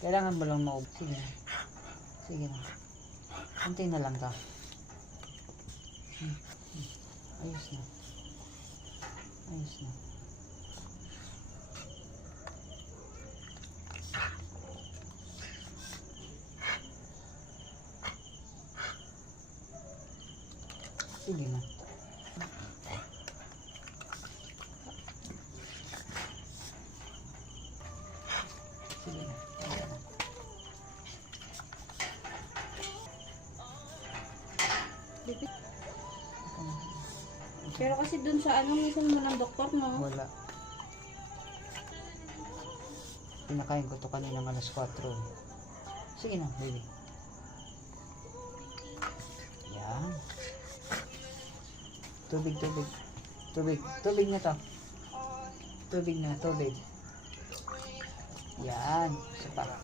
Kailangan mo lang maubos. Sige na. Sige na. Kunti na lang to. Ayos na. Ayos na. Sige na. Sige na. Pero kasi dun sa ano, minsan mo ng doktor, no? Wala. Pinakain ko to kanina alas 4. Sige na, baby. Yan. Tubig, tubig. Tubig. Tubig na to. Tubig na, tubig. Yan. Isa pa.